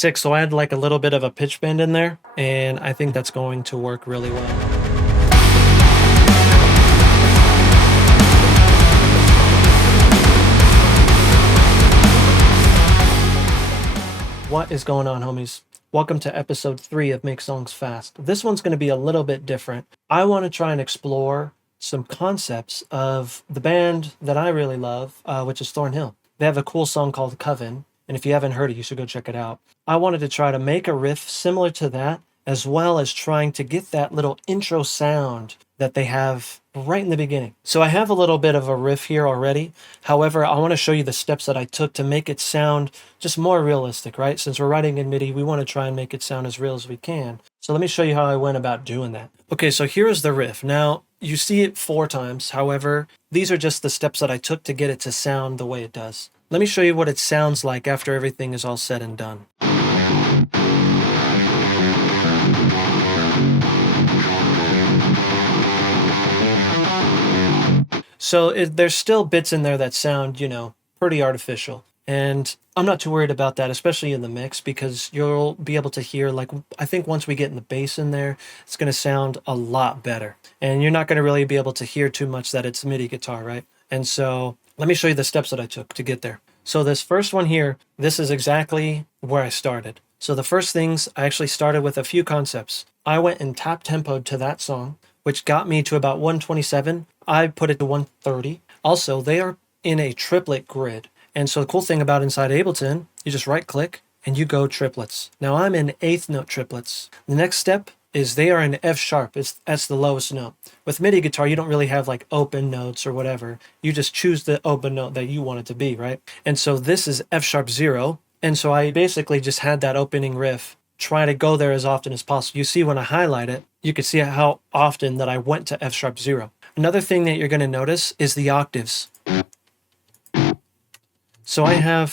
Sick, so I had like a little bit of a pitch bend in there, and I think that's going to work really well. What is going on, homies? Welcome to episode 3 of Make Songs Fast. This one's going to be a little bit different. I want to try and explore some concepts of the band that I really love, which is Thornhill. They have a cool song called Coven, and if you haven't heard it, you should go check it out. I wanted to try to make a riff similar to that, as well as trying to get that little intro sound that they have right in the beginning. So I have a little bit of a riff here already. However, I want to show you the steps that I took to make it sound just more realistic, right? Since we're writing in MIDI, we want to try and make it sound as real as we can. So let me show you how I went about doing that. Okay, so here is the riff. Now, you see it 4 times. However, these are just the steps that I took to get it to sound the way it does. Let me show you what it sounds like after everything is all said and done. So there's still bits in there that sound, pretty artificial. And I'm not too worried about that, especially in the mix, because you'll be able to hear, like, I think once we get in the bass in there, it's going to sound a lot better. And you're not going to really be able to hear too much that it's MIDI guitar, right? And so let me show you the steps that I took to get there. So this first one here, this is exactly where I started. So the first things, I actually started with a few concepts. I went and tap tempoed to that song, which got me to about 127. I put it to 130. Also, they are in a triplet grid. And so the cool thing about inside Ableton, you just right click and you go triplets. Now I'm in 8th note triplets. The next step is they are in F sharp. That's the lowest note. With MIDI guitar, you don't really have like open notes or whatever. You just choose the open note that you want it to be, right? And so this is F sharp 0. And so I basically just had that opening riff try to go there as often as possible. You see when I highlight it, you can see how often that I went to F sharp 0. Another thing that you're going to notice is the octaves. So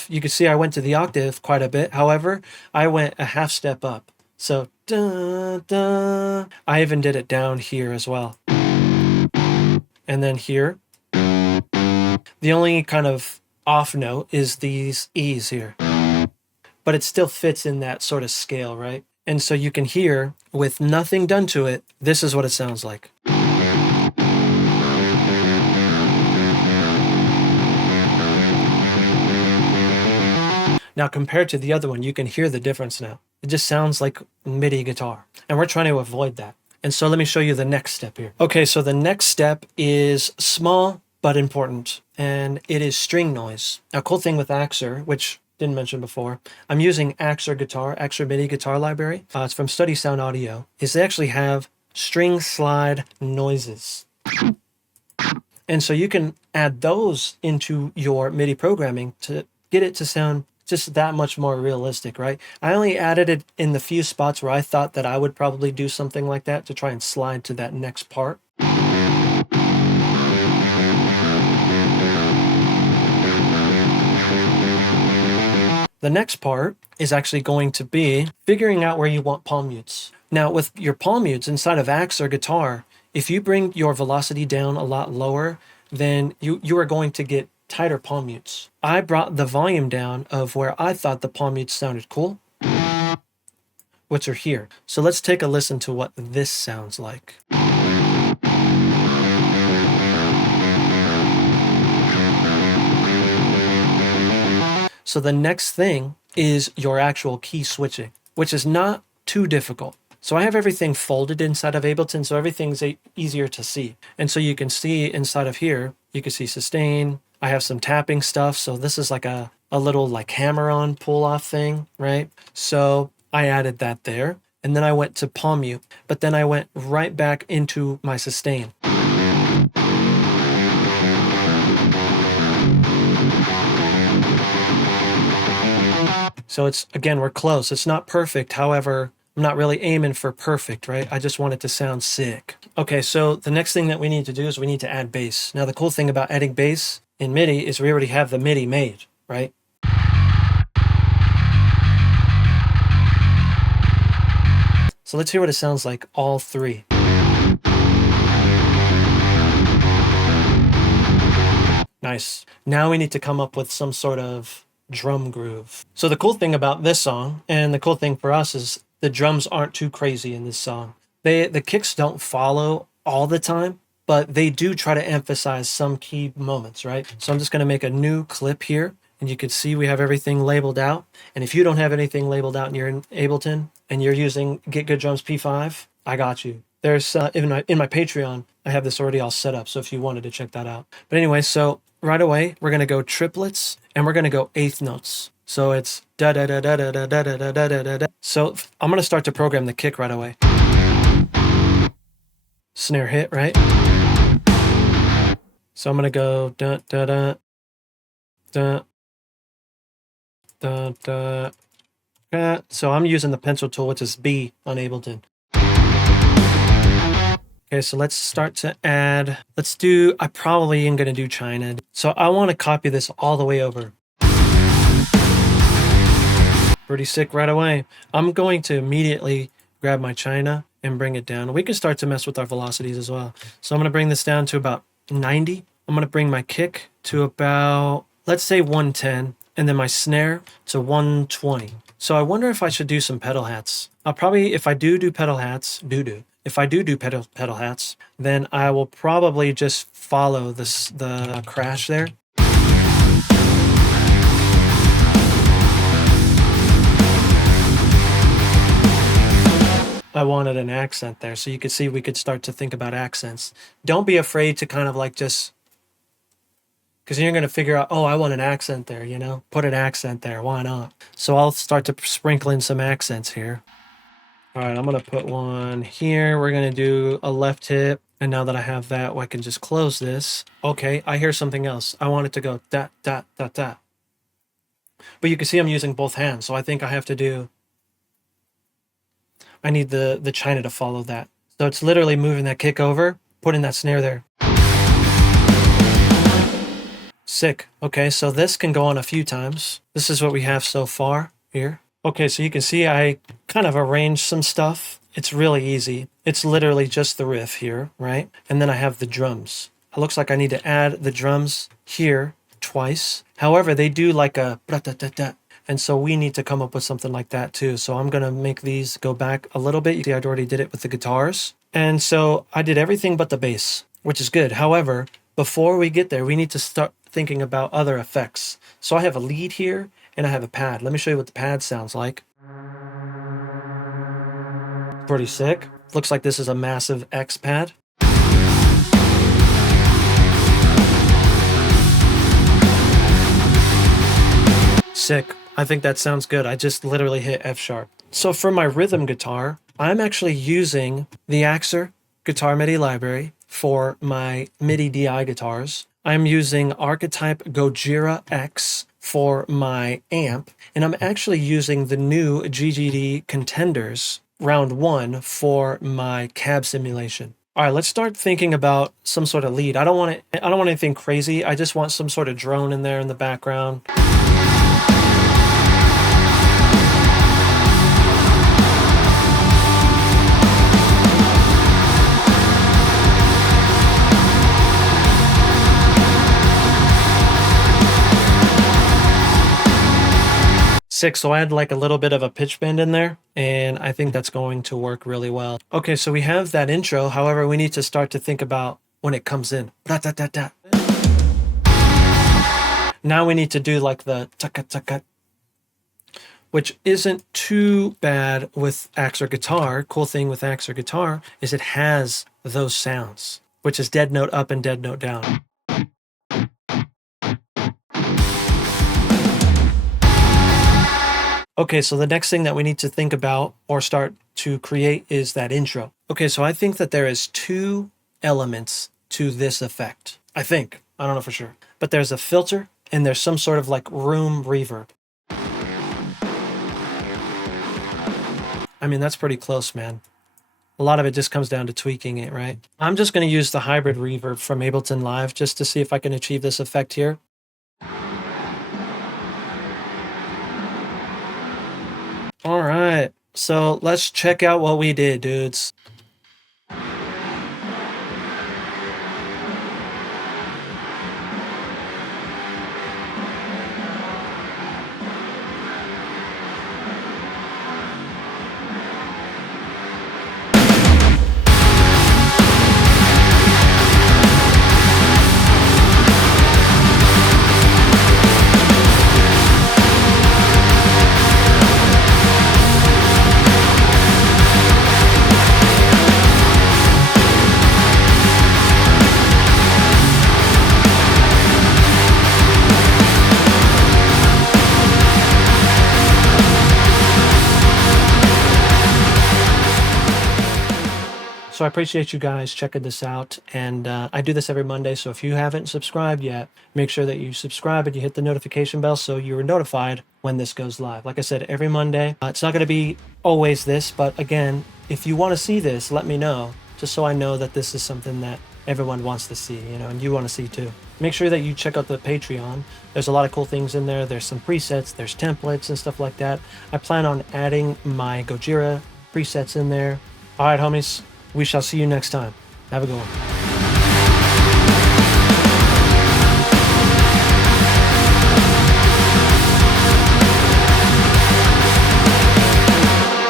you can see I went to the octave quite a bit. However, I went a half step up. So, da, da. I even did it down here as well. And then here. The only kind of off note is these E's here. But it still fits in that sort of scale, right? And so you can hear, with nothing done to it, this is what it sounds like. Now, compared to the other one, you can hear the difference now. It just sounds like MIDI guitar. And we're trying to avoid that. And so let me show you the next step here. Okay, so the next step is small but important, and it is string noise. Now, cool thing with Axer, which didn't mention before, I'm using Axer MIDI guitar library. It's from Study Sound Audio. Is they actually have string slide noises. And so you can add those into your MIDI programming to get it to sound just that much more realistic, right? I only added it in the few spots where I thought that I would probably do something like that to try and slide to that next part. The next part is actually going to be figuring out where you want palm mutes. Now, with your palm mutes inside of Axe or guitar, if you bring your velocity down a lot lower, then you are going to get tighter palm mutes. I brought the volume down of where I thought the palm mutes sounded cool, which are here. So let's take a listen to what this sounds like. So the next thing is your actual key switching, which is not too difficult. So I have everything folded inside of Ableton, so everything's easier to see. And so you can see inside of here, you can see sustain. I have some tapping stuff, so this is like a little like hammer-on pull-off thing, right? So I added that there, and then I went to palm mute, but then I went right back into my sustain. So again, we're close. It's not perfect, however, I'm not really aiming for perfect, right? I just want it to sound sick. Okay, so the next thing that we need to do is we need to add bass. Now, the cool thing about adding bass in MIDI is we already have the MIDI made, right? So let's hear what it sounds like, all 3. Nice. Now we need to come up with some sort of drum groove. So the cool thing about this song, and the cool thing for us, is the drums aren't too crazy in this song. The kicks don't follow all the time, but they do try to emphasize some key moments, right? So I'm just going to make a new clip here, and you can see we have everything labeled out. And if you don't have anything labeled out and you're in Ableton and you're using Get Good Drums P5, I got you. There's in my Patreon, I have this already all set up. So if you wanted to check that out. But anyway, so right away, we're going to go triplets and we're going to go eighth notes. So it's da da da da da da da da da da da da. So I'm going to start to program the kick right away. Snare hit, right? So I'm going to go da da da da da da da. So I'm using the pencil tool, which is B on Ableton. Okay, so let's start to add, I probably am going to do China. So I want to copy this all the way over. Pretty sick right away. I'm going to immediately grab my China and bring it down. We can start to mess with our velocities as well. So I'm going to bring this down to about 90. I'm going to bring my kick to about, let's say 110, and then my snare to 120. So I wonder if I should do some pedal hats. I'll probably, if I do pedal hats, if I do pedal hats, then I will probably just follow the crash there. I wanted an accent there, so you could see we could start to think about accents. Don't be afraid to kind of like just, because you're going to figure out, oh, I want an accent there, you know? Put an accent there, why not? So I'll start to sprinkle in some accents here. All right, I'm going to put one here. We're going to do a left hip. And now that I have that, I can just close this. Okay, I hear something else. I want it to go da, da, da, da. But you can see I'm using both hands, so I think I have to do, I need the China to follow that. So it's literally moving that kick over, putting that snare there. Sick. Okay, so this can go on a few times. This is what we have so far here. Okay, so you can see I kind of arranged some stuff. It's really easy. It's literally just the riff here, right? And then I have the drums. It looks like I need to add the drums here twice. However, they do like a bra-da-da-da. And so we need to come up with something like that too. So I'm going to make these go back a little bit. You see, I already did it with the guitars. And so I did everything but the bass, which is good. However, before we get there, we need to start thinking about other effects. So I have a lead here and I have a pad. Let me show you what the pad sounds like. Pretty sick. Looks like this is a massive X pad. Sick. I think that sounds good. I just literally hit F sharp. So for my rhythm guitar, I'm actually using the Axer Guitar MIDI library for my MIDI DI guitars. I'm using Archetype Gojira X for my amp, and I'm actually using the new GGD Contenders round 1 for my cab simulation. All right, let's start thinking about some sort of lead. I don't want anything crazy. I just want some sort of drone in there in the background. Sick, so I had like a little bit of a pitch bend in there, and I think that's going to work really well. Okay, so we have that intro. However, we need to start to think about when it comes in. Da-da-da-da. Now we need to do like the taka-taka, which isn't too bad with Axer guitar. Cool thing with Axer guitar is it has those sounds, which is dead note up and dead note down. Okay, so the next thing that we need to think about or start to create is that intro. Okay, so I think that there is 2 elements to this effect. I think. I don't know for sure. But there's a filter and there's some sort of like room reverb. I mean, that's pretty close, man. A lot of it just comes down to tweaking it, right? I'm just going to use the hybrid reverb from Ableton Live just to see if I can achieve this effect here. All right, so let's check out what we did, dudes. So I appreciate you guys checking this out. And I do this every Monday. So if you haven't subscribed yet, make sure that you subscribe and you hit the notification bell so you're notified when this goes live. Like I said, every Monday. It's not going to be always this, but again, if you want to see this, let me know, just so I know that this is something that everyone wants to see, and you want to see too. Make sure that you check out the Patreon. There's a lot of cool things in there. There's some presets, there's templates and stuff like that. I plan on adding my Gojira presets in there. All right, homies, we shall see you next time. Have a good one.